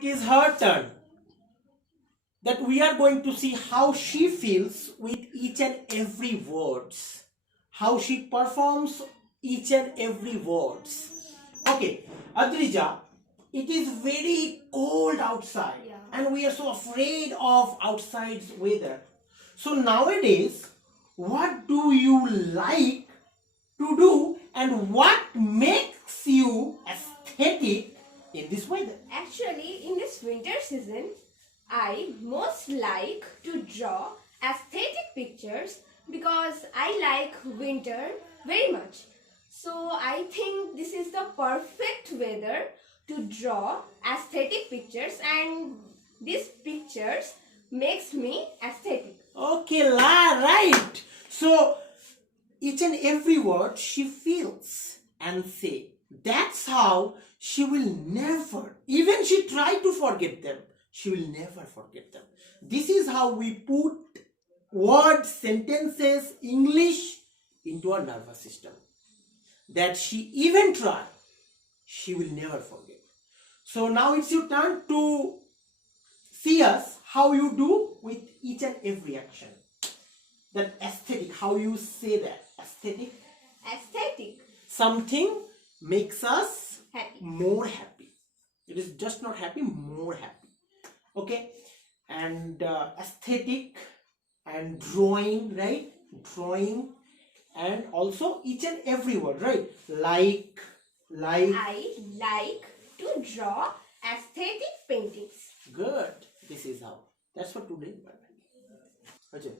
it is her turn. That we are going to see how she feels with each and every words. How she performs each and every words. Okay, Adrija, it is very cold outside. Yeah. And we are so afraid of outside's weather. So nowadays, what do you like to do and what makes you aesthetic in this weather? Actually, in this winter season, I most like to draw aesthetic pictures because I like winter very much. So I think this is the perfect weather to draw aesthetic pictures, and these pictures makes me aesthetic. Okay, right. So each and every word she feels and say. That's how she will never, even she try to forget them, she will never forget them. This is how we put words, sentences, English into our nervous system. That she even try, she will never forget. So now it's your turn to see us how you do with each and every action. That aesthetic, how you say that? Aesthetic. Aesthetic. Something makes us Happy. more happy. It is just not happy, more happy. Okay? And aesthetic and drawing, right? Drawing and also each and every word, right? Like. I like to draw aesthetic paintings. Good. This is how. That's for today. Okay.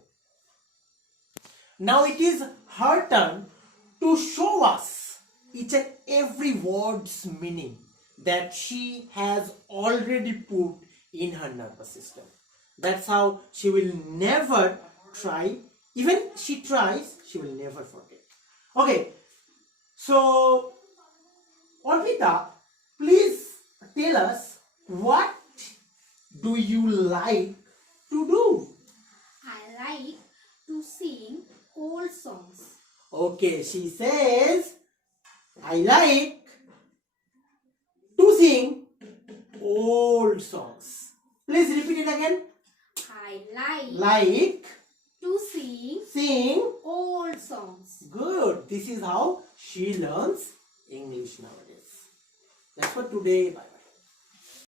Now it is her turn to show us each and every word's meaning that she has already put in her nervous system. That's how she will never try. Even she tries, she will never forget. Okay. So, Orvita, please tell us what do you like to do? I like to sing old songs. Okay, she says, I like to sing old songs. Please repeat it again. I like Like, to sing sing. old songs. Good. This is how she learns English nowadays. That's for today. Bye bye.